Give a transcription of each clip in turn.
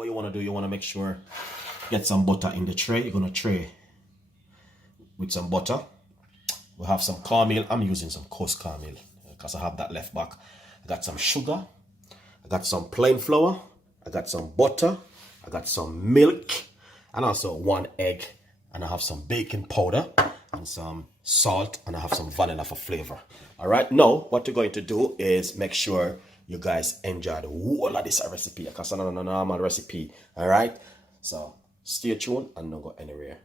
what you want to do, you want to make sure get some butter in the tray. You're going to tray with some butter. We have some cornmeal. I'm using some coarse cornmeal because I have that left back. I got some sugar. I got some plain flour. I got some butter. I got some milk and also 1 egg. And I have some baking powder and some salt, and I have some vanilla for flavor. All right, now what you're going to do is make sure you guys enjoy the whole of this recipe because it's not a normal recipe. All right, so stay tuned and don't go anywhere.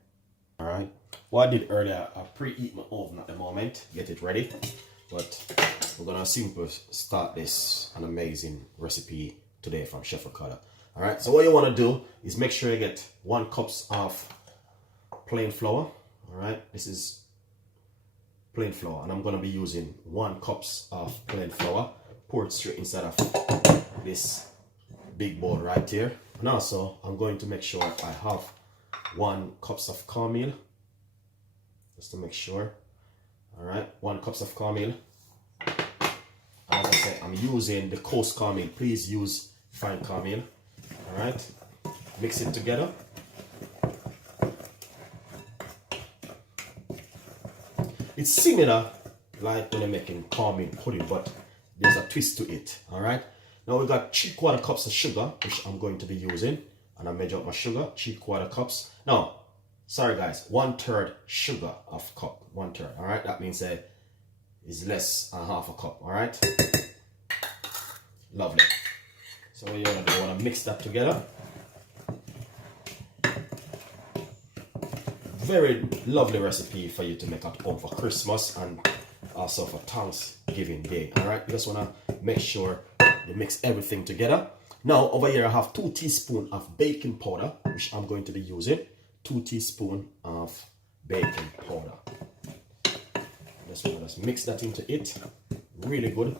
All right, what I did earlier, I preheat my oven at the moment, get it ready, but we're gonna simply start this an amazing recipe today from Chef Ricardo. All right, so what you want to do is make sure you get 1 cup of plain flour. All right, this is plain flour, and I'm going to be using 1 cup of plain flour. Pour it straight inside of this big bowl right here. And also I'm going to make sure I have 1 cup of cornmeal, just to make sure. All right, 1 cup of cornmeal. As I said, I'm using the coarse cornmeal. Please use fine cornmeal. All right, mix it together. It's similar like when I'm making cornmeal pudding, but there's a twist to it. All right, now we got 3/4 cups of sugar, which I'm going to be using, and I measure up my sugar, 3/4 cups. Now, sorry guys, 1/3 sugar of cup, 1/3. All right, that means it's less than half a cup. All right, lovely. So what you want to do, you want to mix that together. Very lovely recipe for you to make at home for Christmas and also for Thanksgiving Day. All right, you just want to make sure you mix everything together. Now over here I have 2 teaspoons of baking powder, which I'm going to be using. 2 teaspoons of baking powder. Just want to mix that into it. Really good.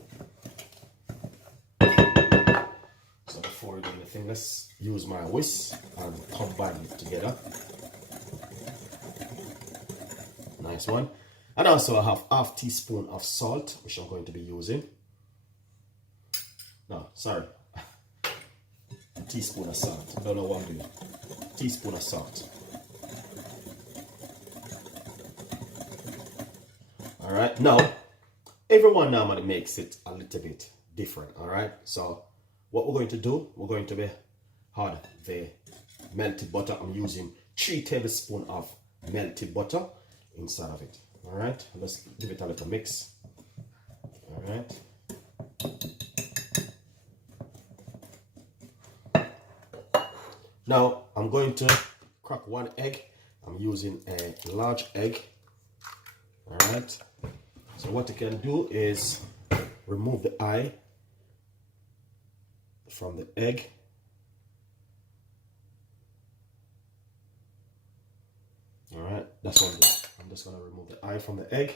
So before we do anything, let's use my whisk and combine it together. Nice one. And also I have 1/2 teaspoon of salt, which I'm going to be using. No, sorry. A teaspoon of salt. I don't know what I'm doing. Teaspoon of salt. All right. Now, everyone normally makes it a little bit different. All right. So what we're going to do, we're going to add the melted butter. I'm using 3 tablespoons of melted butter inside of it. All right, let's give it a little mix. All right, now I'm going to crack 1 egg. I'm using a large egg. All right, so what you can do is remove the eye from the egg. All right, that's what I'm doing. I'm just going to remove the eye from the egg.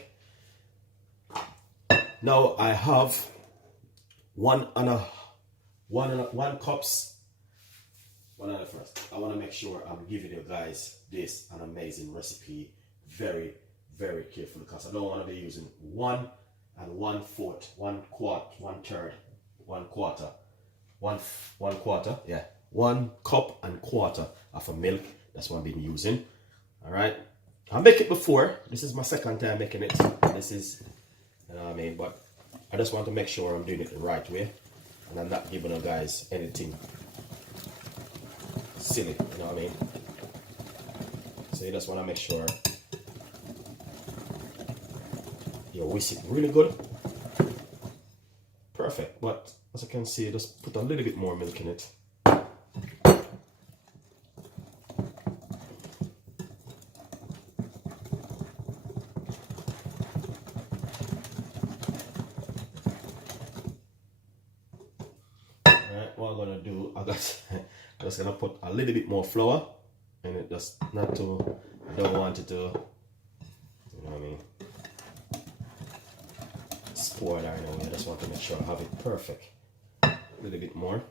Now I have 1 cups. First, I want to make sure I'm giving you guys this an amazing recipe very, very carefully, because I don't want to be using 1 1/4, 1/4, 1/4, yeah, 1 cup and quarter of a milk. That's what I've been using. All right, I make it before. This is my second time making it. This is, you know what I mean, but I just want to make sure I'm doing it the right way and I'm not giving you guys anything silly, you know what I mean. So you just want to make sure you whisk it really good. Perfect. But as you can see, just put a little bit more milk in it. What I'm gonna do, I'm just gonna put a little bit more flour in it, just not to, I don't want it to, you know what I mean, spoil or anything. I just want to make sure I have it perfect. A little bit more.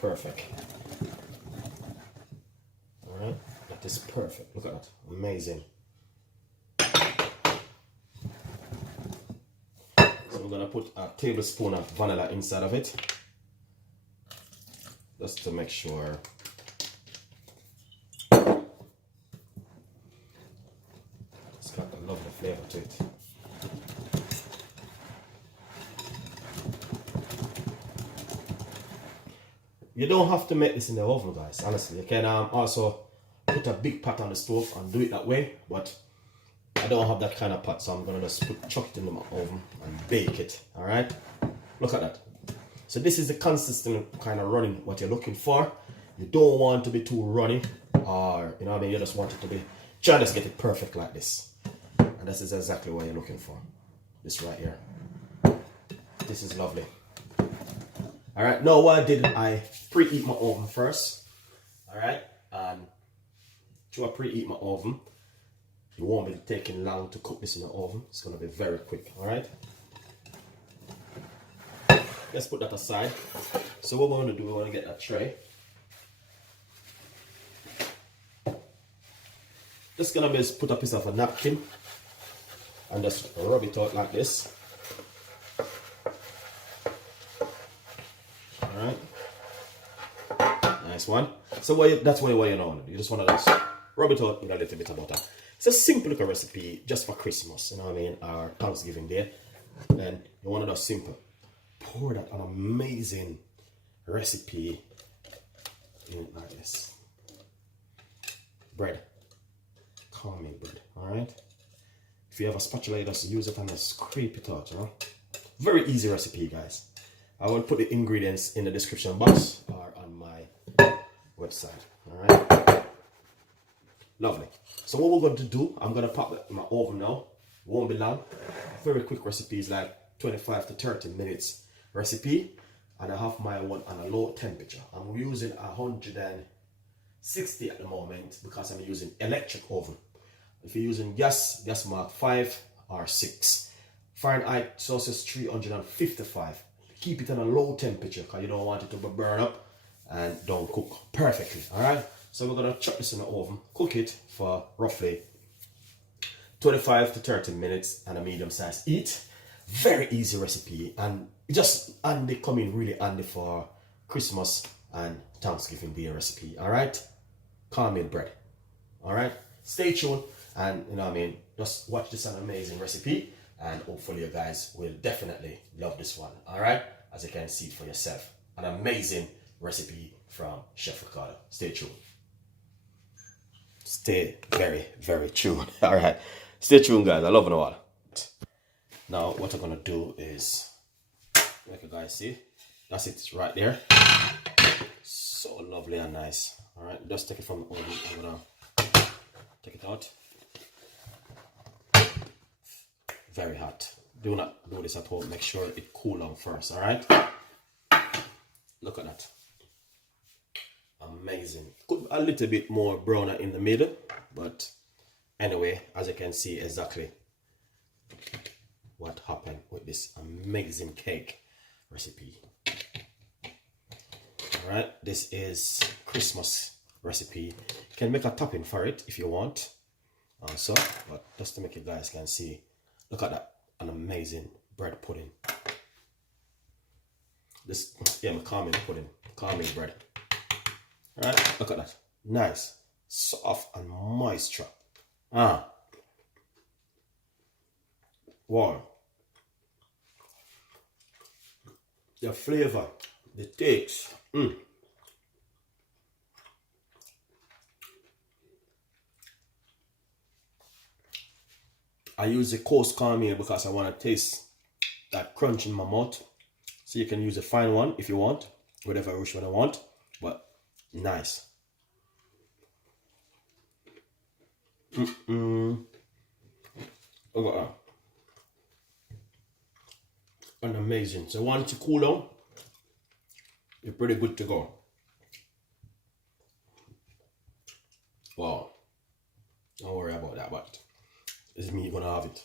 Perfect. Alright, that is perfect. Look at that. Amazing. we're gonna put a tablespoon of vanilla inside of it, just to make sure it's got a lovely flavor to it. You don't have to make this in the oven, guys, honestly. You can also put a big pot on the stove and do it that way, but I don't have that kind of pot, so I'm gonna just chuck it in the oven and bake it. All right, look at that. So this is the consistent kind of running what you're looking for. You don't want to be too runny, or you know what I mean, you just want it to be, try to get it perfect like this. And this is exactly what you're looking for. This right here. This is lovely. All right, now what I did, I preheat my oven first. All right, and to I preheat my oven, you won't be taking long to cook this in the oven. It's gonna be very quick. All right, let's put that aside. So what we're gonna do, we're gonna get that tray. Just gonna be put a piece of a napkin and just rub it out like this. Alright, nice one. So that's what you know. You just want to just rub it out with a little bit of butter. It's a simple little recipe just for Christmas, you know what I mean, or Thanksgiving Day. And you want to just simple. Pour that an amazing recipe in like this. Bread. Cornmeal bread, alright? If you have a spatula, you just use it and just scrape it out, you know? Very easy recipe, guys. I will put the ingredients in the description box or on my website. All right, lovely. So what we're going to do, I'm going to pop it in my oven now. Won't be long. Very quick recipes, like 25 to 30 minutes recipe, and I have my one on a low temperature. I'm using 160 at the moment because I'm using electric oven. If you're using gas mark 5 or 6. Fahrenheit Celsius 355. Keep it on a low temperature because you don't want it to burn up and don't cook perfectly. All right, so we're gonna chuck this in the oven, cook it for roughly 25 to 30 minutes and a medium size heat. Very easy recipe, and just handy, coming really handy for Christmas and Thanksgiving Day recipe. All right, cornmeal bread. All right, stay tuned, and you know what I mean, just watch this an amazing recipe. And hopefully you guys will definitely love this one. All right, as you can see it for yourself, an amazing recipe from Chef Ricardo. Stay tuned. Stay very tuned. All right, stay tuned, guys. I love it all. Now what I'm gonna do is, like you guys see, that's it right there. So lovely and nice. All right, just take it from the oven. I'm gonna take it out. Very hot. Do not do this at home. Make sure it cool down first. All right. Look at that. Amazing. Could be a little bit more browner in the middle, but anyway, as you can see exactly what happened with this amazing cake recipe. All right. This is Christmas recipe. You can make a topping for it if you want. Also, but just to make you guys can see. Look at that, an amazing bread pudding. This, yeah, my cornmeal pudding, cornmeal bread. All right, look at that, nice, soft and moisture. Wow. The flavor, the taste. I use the coarse cornmeal because I want to taste that crunch in my mouth. So you can use a fine one if you want, whatever which one I want, but nice. Look at that. And amazing. So once you cool down, you're pretty good to go. Wow. Don't worry about that, but it's me gonna have it.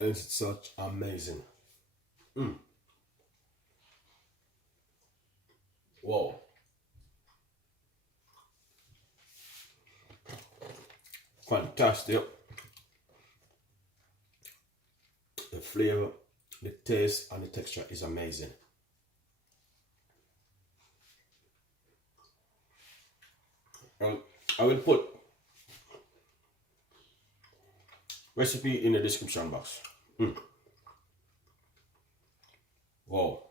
It's such amazing. Wow. Fantastic. The flavor, The taste and the texture is amazing. I will put recipe in the description box. Wow.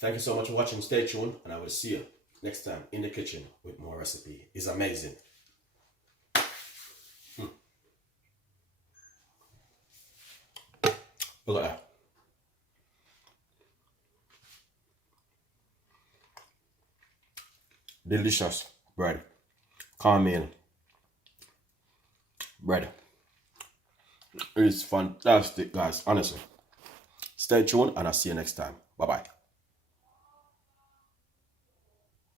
Thank you so much for watching. Stay tuned, and I will see you next time in the kitchen with more recipe. It's amazing. Look at that. Delicious bread. Cornmeal bread. It's fantastic, guys. Honestly. Stay tuned, and I'll see you next time. Bye-bye.